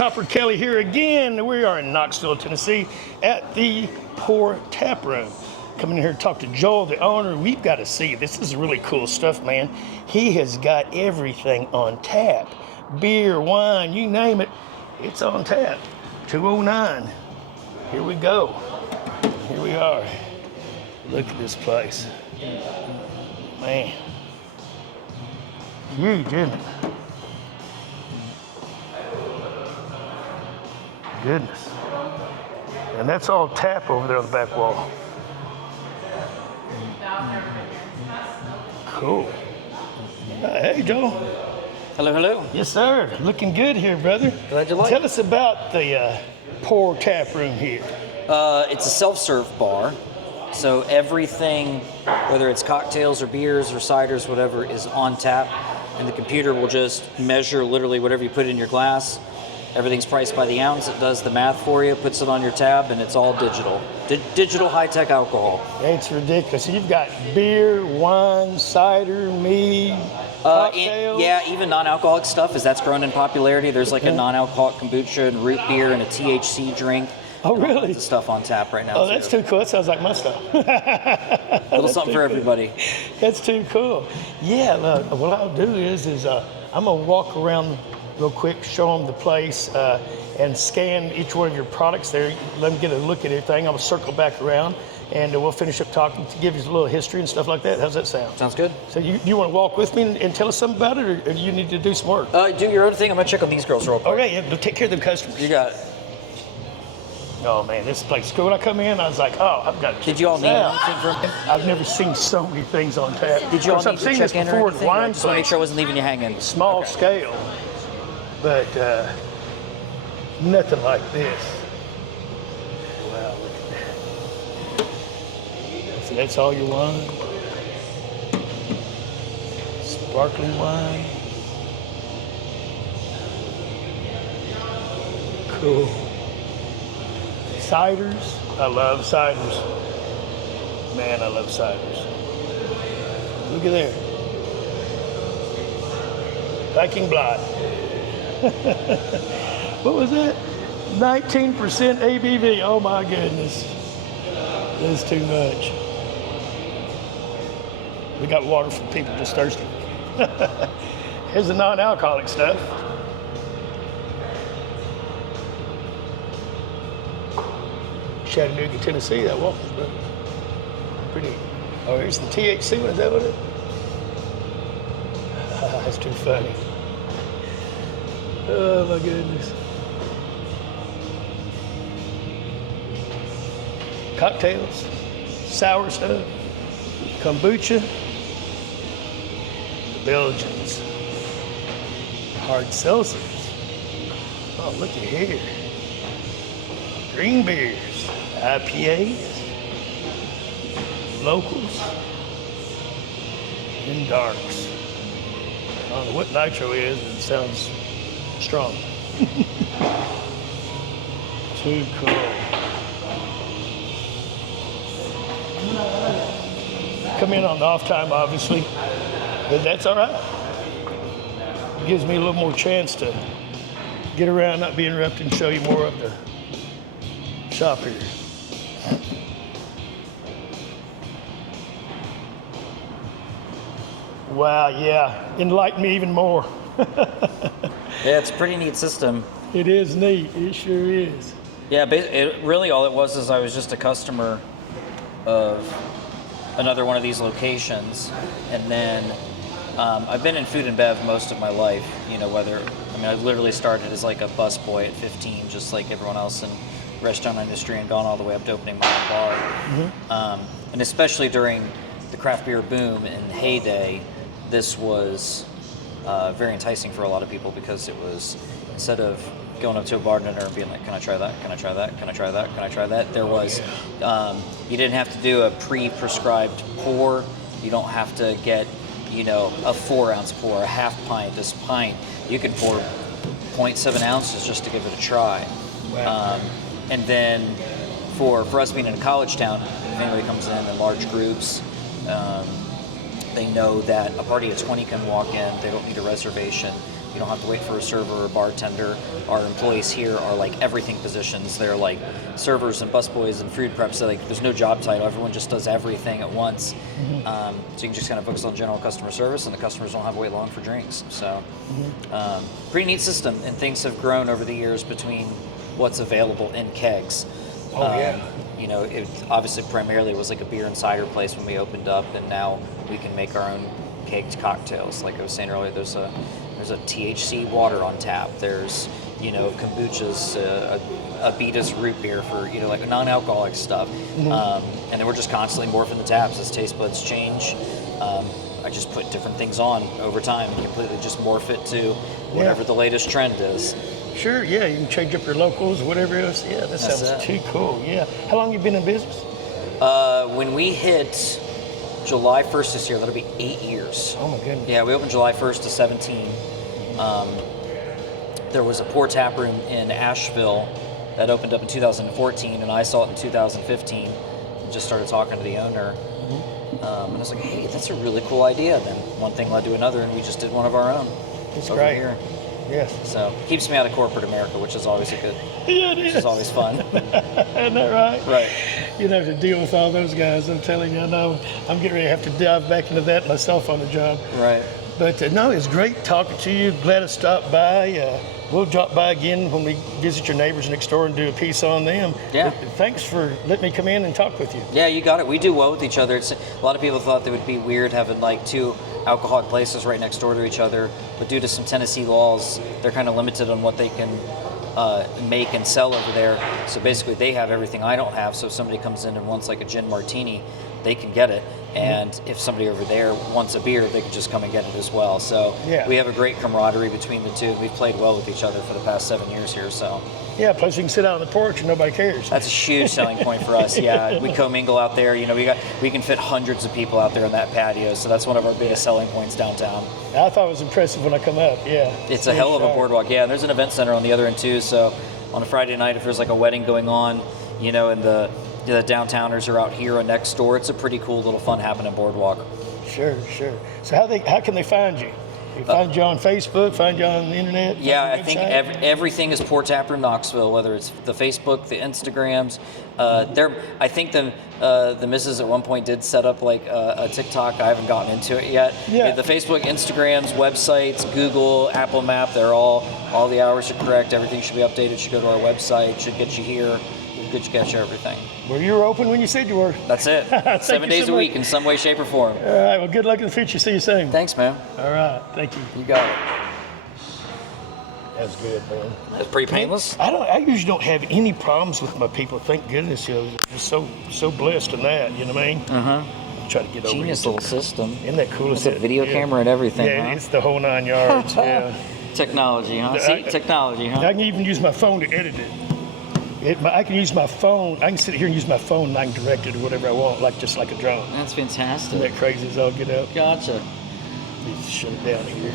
Copper Kelly here again. We are in Knoxville, Tennessee at the Pour Taproom. Coming in here to talk to Joel, the owner. We've got to see. This is really cool stuff, man. He has got everything on tap. Beer, wine, you name it, it's on tap. 209. Here we go. Here we are. Look at this place. Man. Huge, isn't it? Goodness. And that's all tap over there on the back wall. Cool. Hey, Joel. Hello, hello. Yes, sir. Looking good here, brother. Glad you like it. Tell us about the Pour Taproom here. It's a self-serve bar, so everything, whether it's cocktails or beers or ciders, whatever, is on tap, and the computer will just measure literally whatever you put in your glass. Everything's priced by the ounce. It does the math for you, puts it on your tab, and it's all digital. Digital high-tech alcohol. It's ridiculous. You've got beer, wine, cider, mead, cocktails. Yeah, even non-alcoholic stuff, as that's grown in popularity. There's like a non-alcoholic kombucha and root beer and a THC drink. Oh, really? Stuff on tap right now. Oh, that's too cool. That sounds like my stuff. A little something for everybody. That's too cool. Yeah, look, what I'll do is I'm going to walk around real quick, show them the place, and scan each one of your products there. Let them get a look at everything. I'm going to circle back around, and we'll finish up talking to give you a little history and stuff like that. How's that sound? Sounds good. So you want to walk with me and tell us something about it, or you need to do some work? Do your own thing. I'm going to check on these girls real quick. Okay, yeah, take care of the customers. You got it. Oh, man, this place is cool. When I come in, I was like, oh, I've got to Did you all need anything from me? I've never seen so many things on tap. Did you all need to check in or anything? Wine Just want to make sure I wasn't leaving you hanging. Small scale, but nothing like this. Wow, look at that. So that's all your wine? Sparkling wine? Cool. Ciders? I love ciders. Man, I love ciders. Look at there. Viking Blood. What was that? 19% ABV. Oh my goodness. That's too much. We got water for people just thirsty. Here's the non-alcoholic stuff. Chattanooga, Tennessee, that Walker's Brothers. Pretty. Oh, here's the THC one. Is that what it is? That's too funny. Oh my goodness. Cocktails, sour stuff, kombucha, the Belgians, hard seltzers. Oh, look at here. Green beers, IPAs, locals, and darks. I don't know what nitro is, but it sounds strong. Too cool. Come in on the off time, obviously, but that's all right. It gives me a little more chance to get around, not be interrupted, and show you more of the shop here. Wow, yeah, enlighten me even more. Yeah, it's a pretty neat system. It is neat, it sure is. Yeah, really all it was is I was just a customer of another one of these locations, and then I've been in food and bev most of my life, I literally started as like a busboy at 15, just like everyone else in the restaurant industry, and gone all the way up to opening my own bar. Mm-hmm. And especially during the craft beer boom and heyday, this was very enticing for a lot of people, because it was, instead of going up to a bartender and being like, can I try that, can I try that, can I try that, can I try that, there was, you didn't have to do a pre-prescribed pour. You don't have to get, a 4-ounce pour, a half pint, this pint. You can pour 0.7 ounces just to give it a try. Wow. And then for us being in a college town, if anybody comes in large groups, They know that a party of 20 can walk in. They don't need a reservation. You don't have to wait for a server or a bartender. Our employees here are like everything positions. They're like servers and busboys and food preps. So like there's no job title. Everyone just does everything at once. So you can just kind of focus on general customer service, and the customers don't have to wait long for drinks. So pretty neat system, and things have grown over the years between what's available in kegs. You know, it obviously primarily was like a beer and cider place when we opened up, and now we can make our own kegged cocktails. Like I was saying earlier, there's a THC water on tap. There's, you know, kombuchas, Abita's root beer for, you know, like non-alcoholic stuff. And then we're just constantly morphing the taps as taste buds change. I just put different things on over time and completely just morph it to whatever the latest trend is. Sure, yeah, you can change up your locals, whatever else. Yeah, that sounds too cool. Yeah. How long you been in business? When we hit July 1st this year, that'll be 8 years. Oh my goodness. Yeah, we opened July 1st to 17. There was a Pour Taproom in Asheville that opened up in 2014, and I saw it in 2015 and just started talking to the owner. And I was like, hey, that's a really cool idea. Then one thing led to another, and we just did one of our own. That's over great. Here. Yes. So keeps me out of corporate America, which is always a good. Yeah, it is. Which is always fun. Isn't that right? Right. You don't have to deal with all those guys. I'm telling you, I know. I'm getting ready to have to dive back into that myself on the job. Right. But no, it's great talking to you. Glad to stop by. We'll drop by again when we visit your neighbors next door and do a piece on them. Yeah. But thanks for letting me come in and talk with you. Yeah, you got it. We do well with each other. It's, a lot of people thought it would be weird having like two alcoholic places right next door to each other, but due to some Tennessee laws, they're kind of limited on what they can make and sell over there. So basically, they have everything I don't have. So if somebody comes in and wants like a gin martini, they can get it. And if somebody over there wants a beer, they can just come and get it as well. So we have a great camaraderie between the two. We've played well with each other for the past 7 years here. So yeah, plus you can sit out on the porch and nobody cares. that's a huge selling point for us. Yeah, we commingle out there. You know, we can fit hundreds of people out there on that patio. So that's one of our biggest selling points downtown. I thought it was impressive when I come up. Yeah, it's a hell of a boardwalk. Yeah, and there's an event center on the other end too. So on a Friday night, if there's like a wedding going on, you know, and the downtowners are out here or next door, it's a pretty cool little fun happening boardwalk. Sure. So how can they find you? They find you on Facebook, find you on the internet? Yeah, I think everything is Pour Taproom Knoxville, whether it's the Facebook, the Instagrams. I think the missus at one point did set up like a TikTok. I haven't gotten into it yet. Yeah. The Facebook, Instagrams, websites, Google, Apple Map, they're all the hours are correct. Everything should be updated. Should go to our website. Should get you here. Good to catch everything. Well, you were open when you said you were. That's it. 7 days a week in some way, shape, or form. All right. Well, good luck in the future. See you soon. Thanks, man. All right. Thank you. You got it. That's good, man. That's pretty painless. I usually don't have any problems with my people. Thank goodness. You know, I'm so blessed in that. You know what I mean? Try to get over Genius little system. Isn't that cool? It's a video camera and everything. Yeah, it's the whole 9 yards. Yeah. Technology, huh? Technology, huh? I can even use my phone to edit it. I can use my phone. I can sit here and use my phone and I can direct it or whatever I want, just like a drone. That's fantastic. Isn't that crazy as all get out? Gotcha. Let's shut it down here.